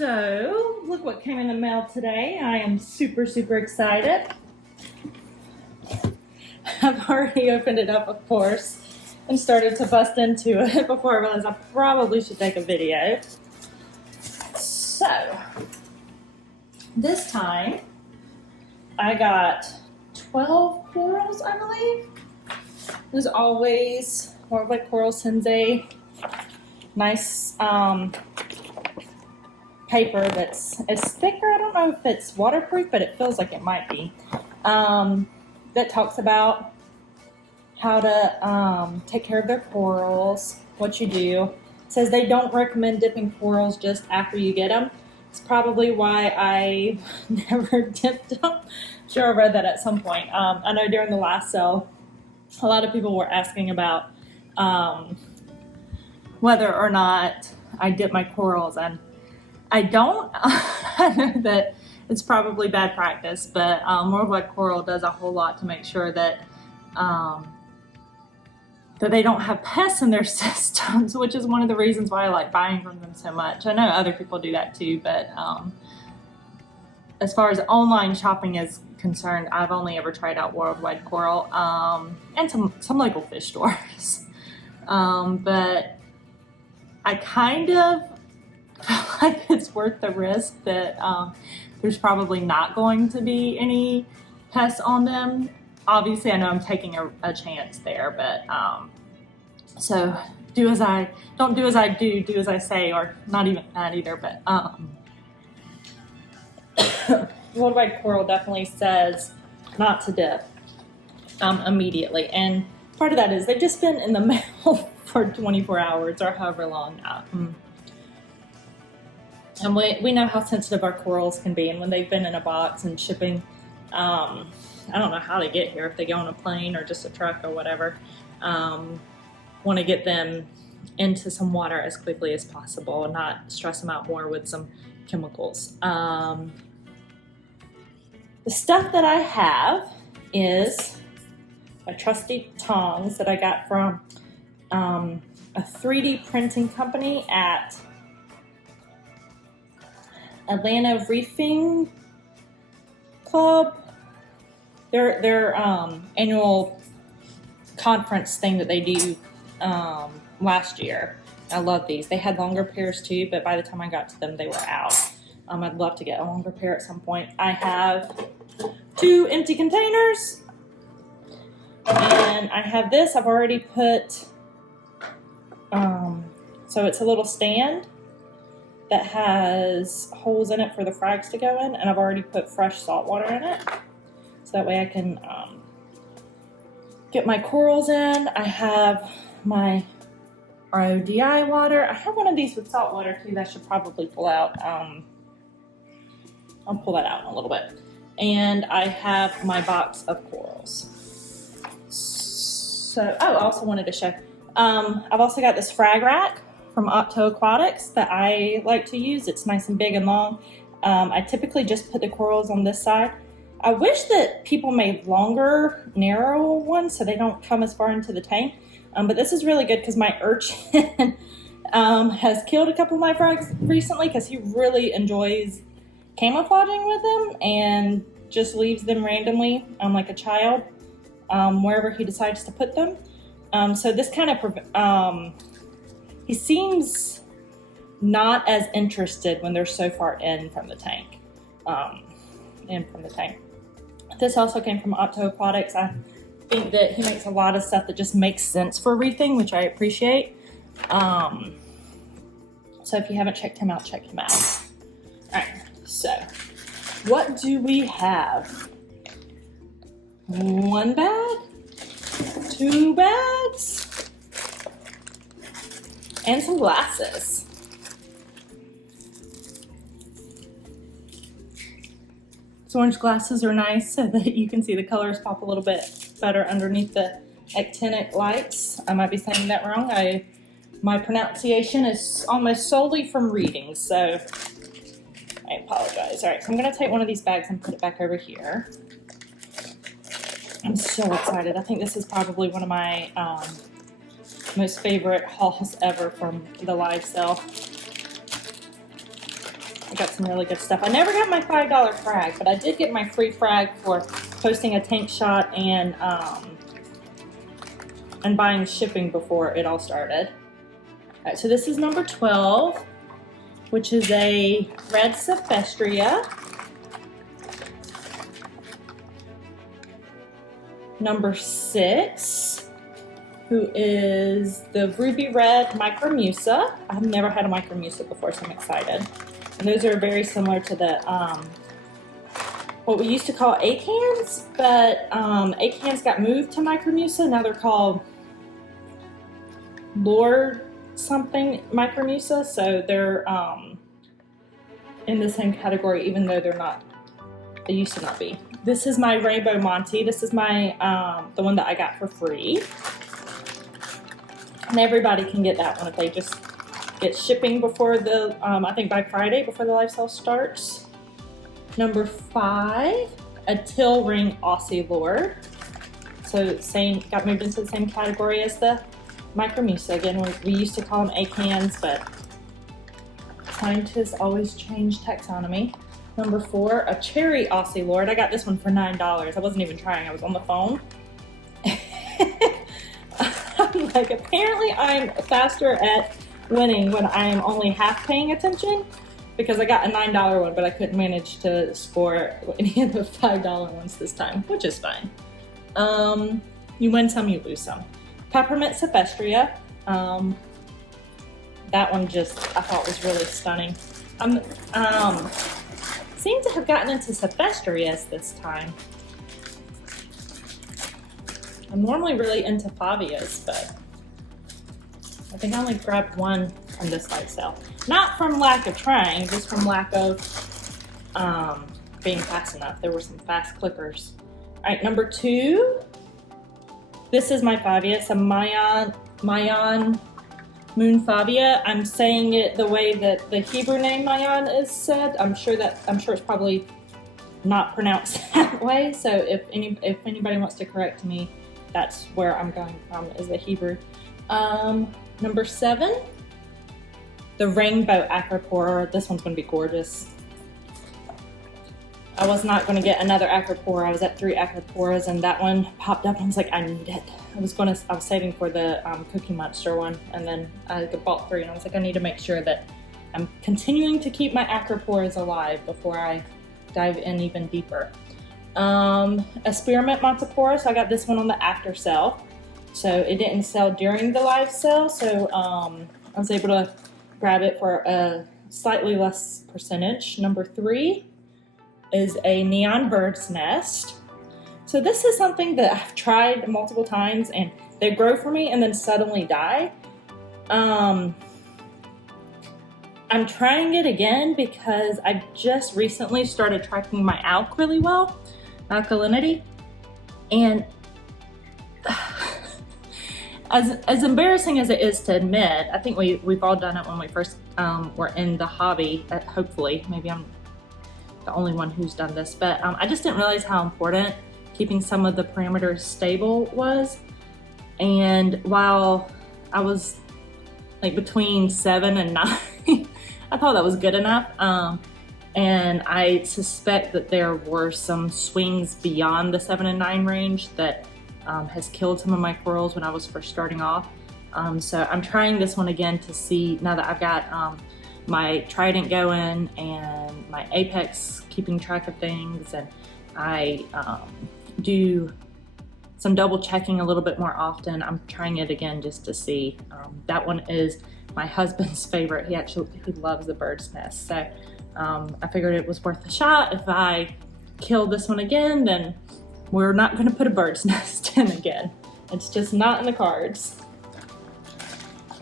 So, look what came in the mail today. I am super, super excited. I've already opened it up, of course, and started to bust into it before I realized I probably should take a video. So, this time, I got 12 corals, I believe. As always, Worldwide Coral sends a nice paper that's thicker. I don't know if it's waterproof, but it feels like it might be. That talks about how to take care of their corals, what you do. It says they don't recommend dipping corals just after you get them. It's probably why I never dipped them. Sure, I read that at some point. I know during the last sale, a lot of people were asking about whether or not I dip my corals, and I don't. I know that it's probably bad practice, but Worldwide Coral does a whole lot to make sure that that they don't have pests in their systems, which is one of the reasons why I like buying from them so much. I know other people do that too, but as far as online shopping is concerned, I've only ever tried out Worldwide Coral and some local fish stores. But I kind of feel like it's worth the risk that there's probably not going to be any pests on them. Obviously, I know I'm taking a chance there, but so don't do as I do, do as I say, or not even that either. But Worldwide Coral definitely says not to dip immediately, and part of that is they've just been in the mail for 24 hours or however long now. And we know how sensitive our corals can be, and when they've been in a box and shipping, I don't know how they get here, if they go on a plane or just a truck or whatever, want to get them into some water as quickly as possible and not stress them out more with some chemicals. The stuff that I have is my trusty tongs that I got from a 3D printing company at Atlanta Reefing Club. Their annual conference thing that they do last year. I love these. They had longer pairs too, but by the time I got to them, they were out. I'd love to get a longer pair at some point. I have 2 empty containers, and I have this. I've already put, so it's a little stand that has holes in it for the frags to go in, and I've already put fresh salt water in it, so that way I can get my corals in. I have my RODI water. I have one of these with salt water too that I should probably pull out. I'll pull that out in a little bit. And I have my box of corals. So, I also wanted to show, I've also got this frag rack from Aquatics that I like to use. It's nice and big and long. I typically just put the corals on this side. I wish that people made longer, narrow ones so they don't come as far into the tank. But this is really good because my urchin has killed a couple of my frags recently because he really enjoys camouflaging with them and just leaves them randomly, like a child, wherever he decides to put them. So this kind of, he seems not as interested when they're so far in from the tank. This also came from Aquatics. I think that he makes a lot of stuff that just makes sense for reefing, which I appreciate. So if you haven't checked him out, check him out. All right, so what do we have? 1 bag, 2 bags, and some glasses. So orange glasses are nice so that you can see the colors pop a little bit better underneath the actinic lights. I might be saying that wrong. My pronunciation is almost solely from reading, so I apologize. All right, so I'm going to take one of these bags and put it back over here. I'm so excited. I think this is probably one of my most favorite hauls ever from the live sale. I got some really good stuff. I never got my $5 frag, but I did get my free frag for posting a tank shot and buying shipping before it all started. All right, so this is number 12, which is a red Escastria. Number 6, who is the ruby red micro Musa. I've never had a micro Musa before, so I'm excited. And those are very similar to the what we used to call acans, but acans got moved to micro Musa. Now they're called Lord something micro Musa, so they're in the same category, even though they're not. They used to not be. This is my Rainbow Monty. This is my the one that I got for free. And everybody can get that one if they just get shipping before the, I think by Friday, before the live sale starts. Number 5, a Till Ring Aussie Ward. So same, got moved into the same category as the micro Musa. Again, we used to call them acans, but scientists always change taxonomy. Number 4, a cherry Aussie Ward. I got this one for $9. I wasn't even trying, I was on the phone. I'm like, apparently I'm faster at winning when I am only half paying attention, because I got a $9 one, but I couldn't manage to score any of the $5 ones this time, which is fine. You win some, you lose some. Peppermint Escastria. That one just, I thought was really stunning. Seem to have gotten into Escastrias this time. I'm normally really into Favias, but I think I only grabbed one from this live sale. Not from lack of trying, just from lack of being fast enough. There were some fast clickers. All right, number 2. This is my Favias, a Mayan Moon Favia. I'm saying it the way that the Hebrew name Mayan is said. I'm sure it's probably not pronounced that way. So if anybody wants to correct me, that's where I'm going from, is the Hebrew. Number 7, the Rainbow Acro. This one's going to be gorgeous. I was not going to get another Acropora. I was at 3 Acroporas, and that one popped up and I was like, I need it. I was saving for the Cookie Monster one, and then I bought 3 and I was like, I need to make sure that I'm continuing to keep my Acroporas alive before I dive in even deeper. A Spearmint Montipora, so I got this one on the after sale. So it didn't sell during the live sale, so I was able to grab it for a slightly less percentage. Number 3 is a Neon Bird's Nest. So this is something that I've tried multiple times and they grow for me and then suddenly die. I'm trying it again because I just recently started tracking my alk really well, alkalinity, and as embarrassing as it is to admit, I think we've all done it when we first were in the hobby. Hopefully, maybe I'm the only one who's done this, but I just didn't realize how important keeping some of the parameters stable was. And while I was like between 7 and 9, I thought that was good enough. And I suspect that there were some swings beyond the 7 and 9 range that has killed some of my corals when I was first starting off. So I'm trying this one again to see, now that I've got my Trident going and my Apex keeping track of things, and I do some double checking a little bit more often. I'm trying it again just to see. That one is my husband's favorite. He loves the bird's nest. So I figured it was worth a shot. If I kill this one again, then we're not going to put a bird's nest in again. It's just not in the cards. All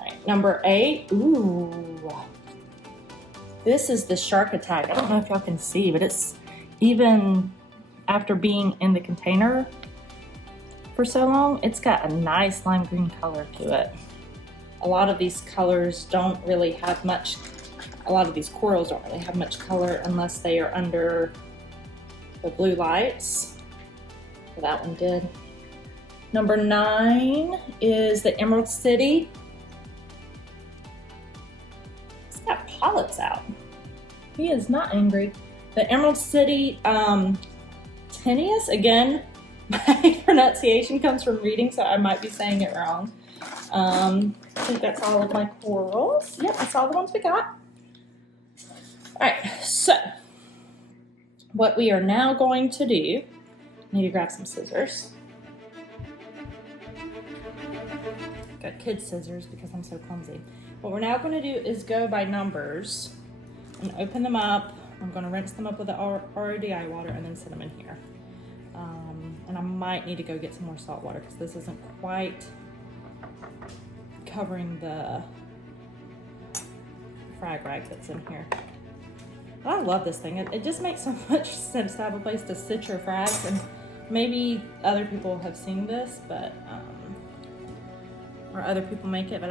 right, number 8. Ooh, this is the Shark Attack. I don't know if y'all can see, but it's even after being in the container for so long, it's got a nice lime green color to it. A lot of these colors don't really have much, a lot of these corals don't really have much color unless they are under the blue lights. Well, that one did. Number 9 is the Emerald City. It's got polyps out. He is not angry. The Emerald City Tinnitus, again, my pronunciation comes from reading, so I might be saying it wrong. I think that's all of my corals. Yep, that's all the ones we got. All right, so what we are now going to do, I need to grab some scissors. Got kid scissors because I'm so clumsy. What we're now going to do is go by numbers and open them up. I'm going to rinse them up with the RODI water and then set them in here. And I might need to go get some more salt water because this isn't quite covering the frag rag that's in here. I love this thing. It just makes so much sense to have a place to sit your frags, and maybe other people have seen this, but or other people make it, but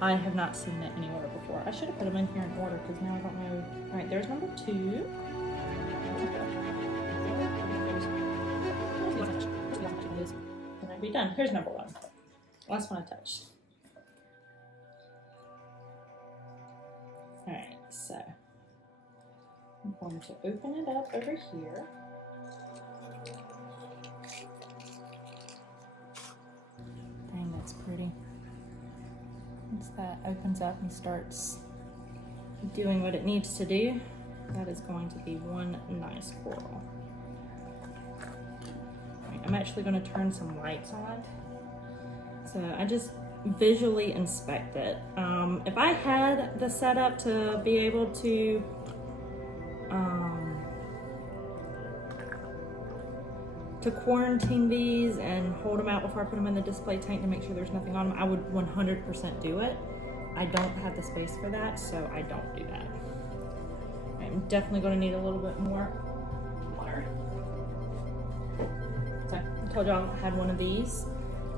I have not seen it anywhere before. I should have put them in here in order because now I don't know. All right, there's number 2. And I'd be done. Here's number 1. Last one I touched. All right, so I'm going to open it up over here. Dang, that's pretty. Once that opens up and starts doing what it needs to do, that is going to be one nice coral. Right, I'm actually going to turn some lights on. So I just visually inspect it. If I had the setup to be able to quarantine these and hold them out before I put them in the display tank to make sure there's nothing on them, I would 100% do it. I don't have the space for that, so I don't do that. I'm definitely going to need a little bit more water. So I told y'all I had one of these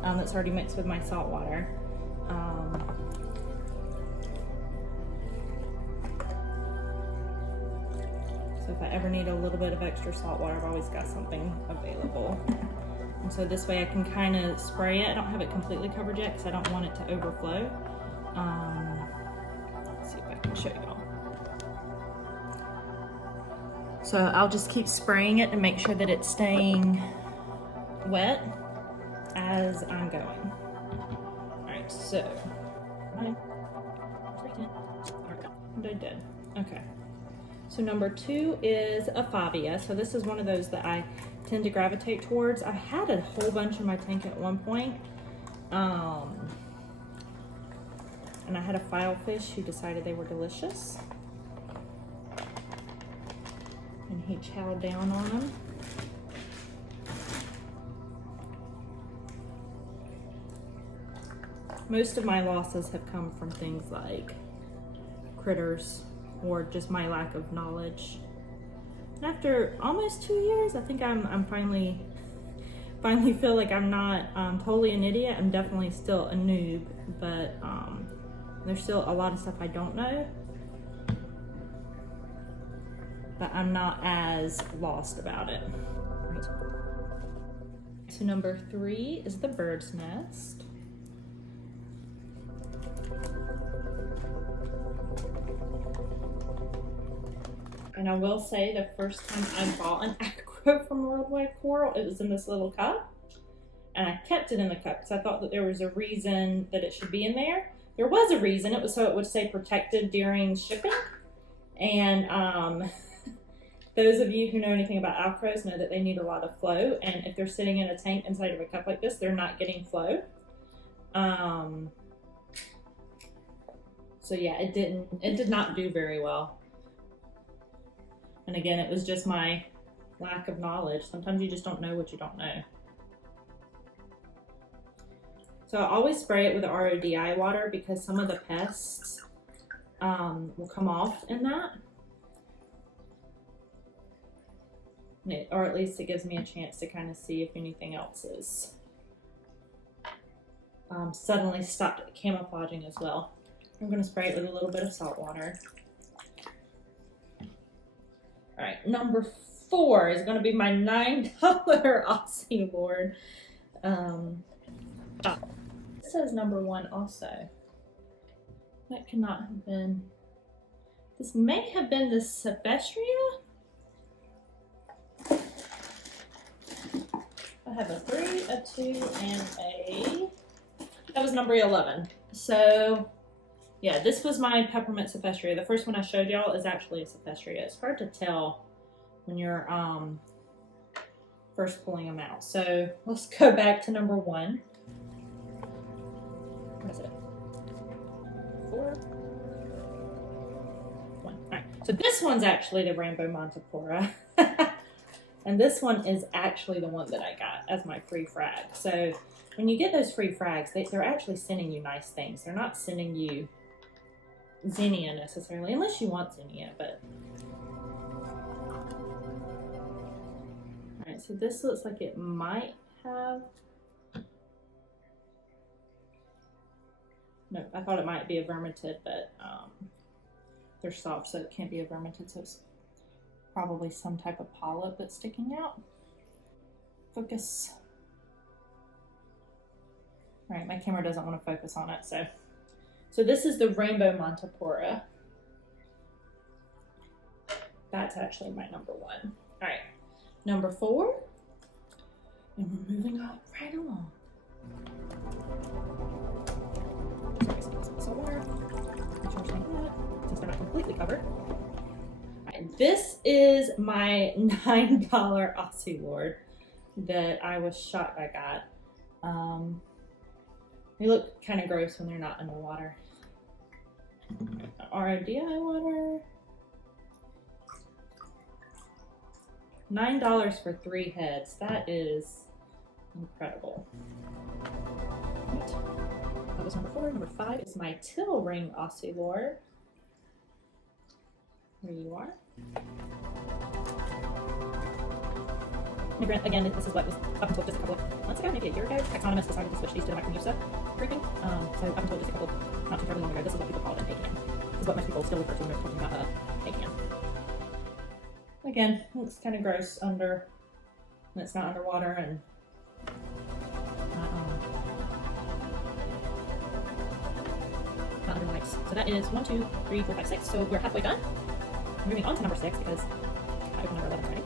that's already mixed with my salt water. So if I ever need a little bit of extra salt water, I've always got something available. And so this way I can kind of spray it. I don't have it completely covered yet because I don't want it to overflow. Let's see if I can show y'all. So I'll just keep spraying it to make sure that it's staying wet as I'm going. All right, so I did. Okay. So number 2 is a Favia. So this is one of those that I tend to gravitate towards. I had a whole bunch in my tank at one point. And I had a filefish who decided they were delicious. And he chowed down on them. Most of my losses have come from things like critters or just my lack of knowledge. And after almost 2 years, I think I'm finally feel like I'm not totally an idiot. I'm definitely still a noob, but there's still a lot of stuff I don't know. But I'm not as lost about it. So number 3 is the bird's nest. And I will say the first time I bought an acro from Worldwide Coral, it was in this little cup. And I kept it in the cup because I thought that there was a reason that it should be in there. There was a reason. It was so it would stay protected during shipping. And those of you who know anything about acros know that they need a lot of flow. And if they're sitting in a tank inside of a cup like this, they're not getting flow. So yeah, it did not do very well. And again, it was just my lack of knowledge. Sometimes you just don't know what you don't know. So I always spray it with RODI water because some of the pests will come off in that. Or at least it gives me a chance to kind of see if anything else is suddenly stopped camouflaging as well. I'm going to spray it with a little bit of salt water. All right, number 4 is going to be my $9 Aussie Ward. It says number 1 also. That cannot have been, this may have been the Escastria. I have a 3, a 2, and a, that was number 11. So yeah, this was my peppermint Escastria. The first one I showed y'all is actually a Escastria. It's hard to tell when you're first pulling them out. So let's go back to number 1. What is it? 4, 1. All right. So this one's actually the Rainbow Montipora. And this one is actually the one that I got as my free frag. So when you get those free frags, they're actually sending you nice things. They're not sending you zinnia necessarily, unless you want zinnia, but. All right, so this looks like it might have, no, I thought it might be a vermitid, but they're soft, so it can't be a vermitid, so it's probably some type of polyp that's sticking out. Focus. All right, my camera doesn't want to focus on it, so this is the Rainbow Montipora. That's actually my number 1. All right, number 4, and we're moving up right along. Sorry, some water. Make sure that, since they're not completely covered. This is my $9 Aussie Ward that I was shocked I got. They look kind of gross when they're not underwater. RODI water. $9 for 3 heads. That is incredible. Right. That was number 4. Number 5 is my Till Ring Aussie Ward. There you are. Again, this is what was up until just a couple of months ago, maybe a year ago. Taxonomists decided to switch these to the Musa grouping. So up until just a couple, not too terribly long ago, this is what people called an ACAN. This is what most people still refer to when they're talking about ACAN. Again, looks kind of gross under, when it's not underwater and not under lights. So that is 1, 2, 3, 4, 5, 6. So we're halfway done. Moving on to number 6 because I opened number 11 already.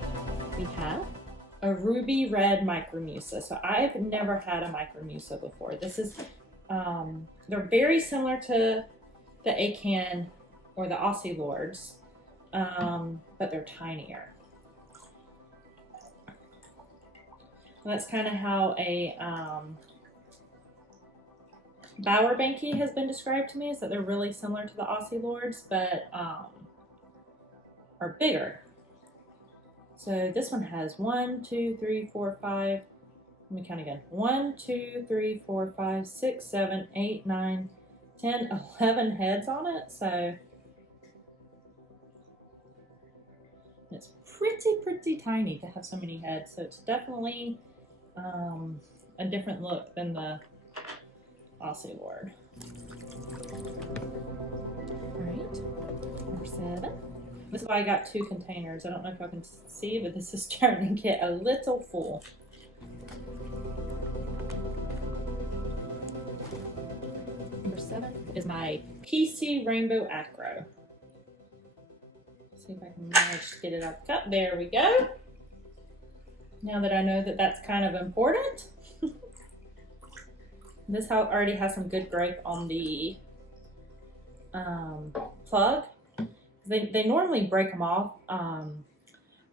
We have a ruby red micro Musa. So I've never had a micro Musa before. This is, they're very similar to the ACAN or the Aussie Wards, but they're tinier. And that's kind of how a Bower Banky has been described to me, is that they're really similar to the Aussie Lords, but are bigger. So this one has 1, 2, 3, 4, 5. Let me count again. 1, 2, 3, 4, 5, 6, 7, 8, 9, 10, 11 heads on it. So it's pretty tiny to have so many heads. So it's definitely a different look than the Aussie Ward. All right, number 7. This is why I got 2 containers. I don't know if I can see, but this is starting to get a little full. Number 7 is my PC Rainbow Acro. See if I can manage to get it out the cup. There we go. Now that I know that that's kind of important. This already has some good growth on the plug. They normally break them off.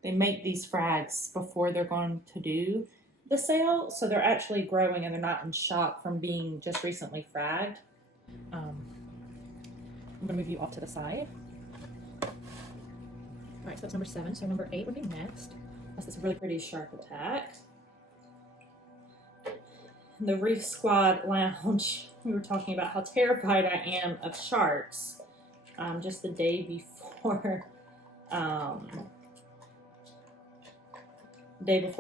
They make these frags before they're going to do the sale, so they're actually growing and they're not in shock from being just recently fragged. I'm gonna move you off to the side. All right, so that's number 7. So number 8 would be next. That's this really pretty shark attack. In the Reef Squad Lounge, we were talking about how terrified I am of sharks. Just the day before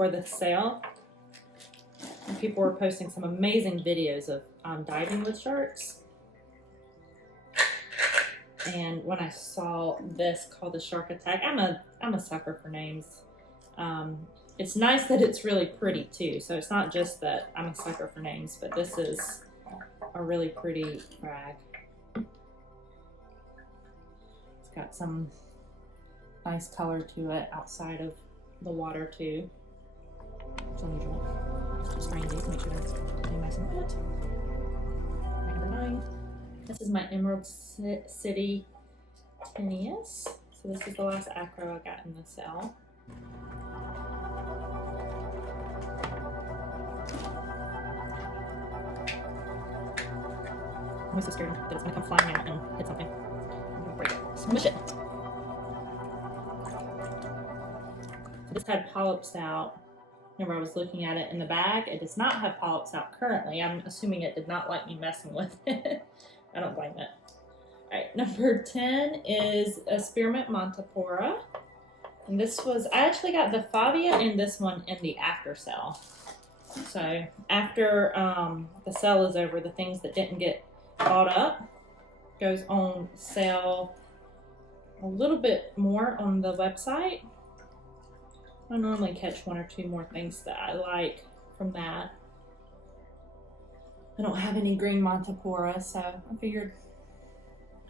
the sale, and people were posting some amazing videos of diving with sharks. And when I saw this called the shark attack, I'm a sucker for names. It's nice that it's really pretty too. So it's not just that I'm a sucker for names, but this is a really pretty frag. got some nice color to it outside of the water too. It's unusual. Just spraying these to make sure they're getting nice and wet. Number 9. This is my Emerald City Tenuis. So this is the last acro I got in the cell. I'm always so scared that it's gonna come flying out and hit something. I'm gonna break it. Smush it. So this had polyps out. Remember, I was looking at it in the bag. It does not have polyps out currently. I'm assuming it did not like me messing with it. I don't blame it. All right, number 10 is a Spearmint Montipora. And this was, I actually got the Favia and this one in the after sale. So after the sale is over, the things that didn't get bought up goes on sale a little bit more on the website. I normally catch 1 or 2 more things that I like from that. I don't have any green Montipora, so I figured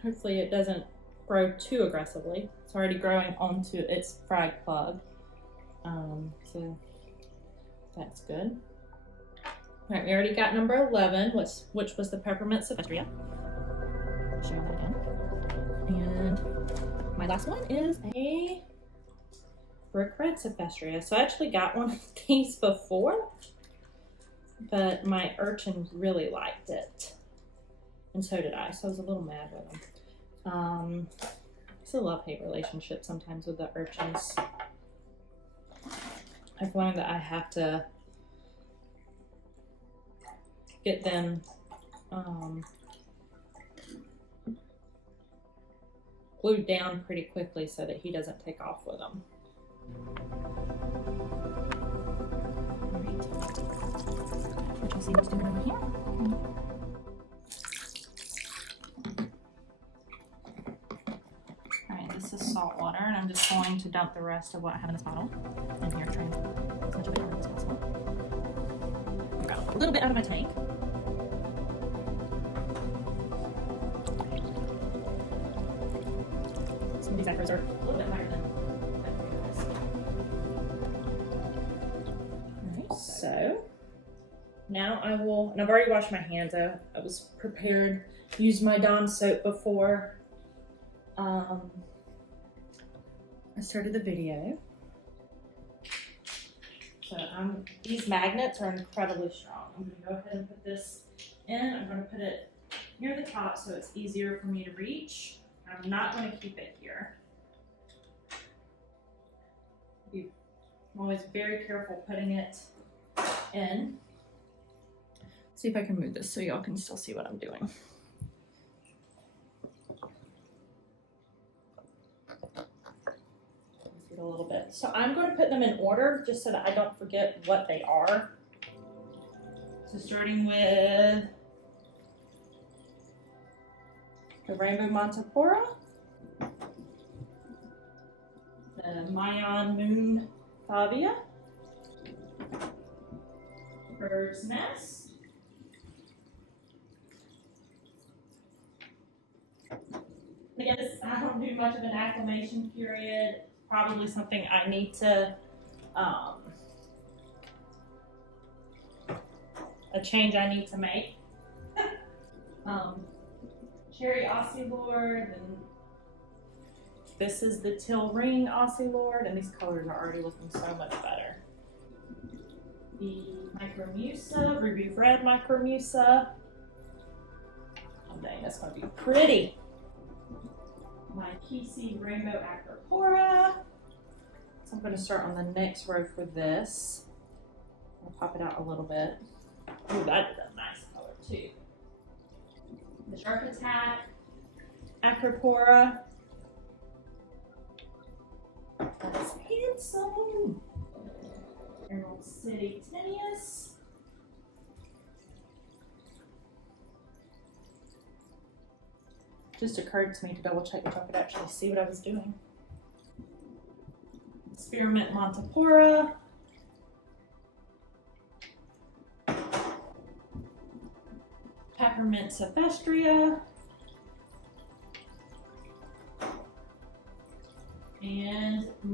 hopefully it doesn't grow too aggressively. It's already growing onto its frag plug, so that's good. All right, we already got number 11, which was the Peppermint Sylvestria. Show you that again. And my last one is a Brick Red Sylvestria. So I actually got one of these before, but my urchin really liked it, and so did I. So I was a little mad with them. It's a love-hate relationship sometimes with the urchins. I've learned that I have to get them glued down pretty quickly so that he doesn't take off with them. All right. Which we'll see what's doing over here. All right, this is salt water, and I'm just going to dump the rest of what I have in this bottle in here, trying to as much of it as possible. Got a little bit out of my tank. Some of these acros are a little bit higher than so now I will, and I've already washed my hands. I was prepared, used my Dawn soap before I started the video. So these magnets are incredibly strong. I'm going to go ahead and put this in. I'm going to put it near the top so it's easier for me to reach. I'm not going to keep it here. I'm always very careful putting it in. See if I can move this so y'all can still see what I'm doing. See it a little bit. So I'm going to put them in order just so that I don't forget what they are. So starting with the Rainbow Montipora, the Mayan Moon Favia, Bird's Nest, again, I don't do much of an acclimation period. Probably something I need to, a change I need to make. Cherry Aussie Ward, and this is the Teal Ring Aussie Ward, and these colors are already looking so much better. The Micro Musa, Ruby Red Micro Musa. Oh dang, that's gonna be pretty. My Kisi Rainbow Acro. So I'm gonna start on the next row for this. I'll pop it out a little bit. Oh, that is a nice color too. The Shark Attack Acropora. That's handsome. Emerald City Tenuis. Just occurred to me to double check if I could actually see what I was doing. Spearmint Montipora. Peppermint Sylvestria.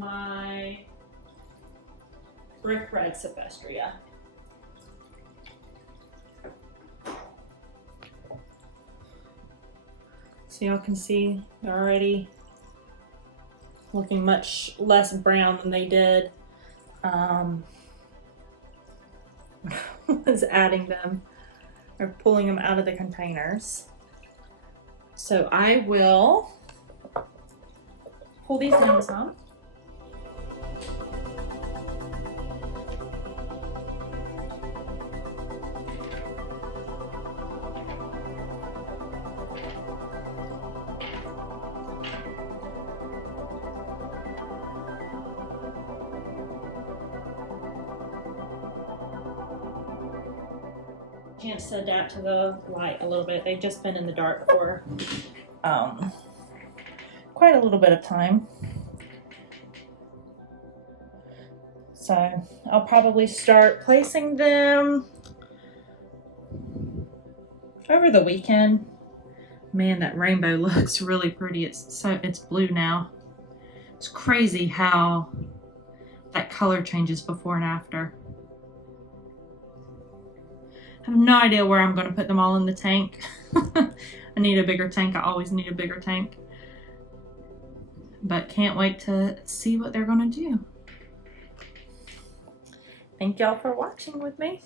my brick red Escastria. So y'all can see they're already looking much less brown than they did was adding them or pulling them out of the containers. So I will pull these down some. Chance to adapt to the light a little bit. They've just been in the dark for quite a little bit of time. So I'll probably start placing them over the weekend. Man, that rainbow looks really pretty. It's blue now. It's crazy how that color changes before and after. I have no idea where I'm going to put them all in the tank. I need a bigger tank. I always need a bigger tank. But can't wait to see what they're going to do. Thank y'all for watching with me.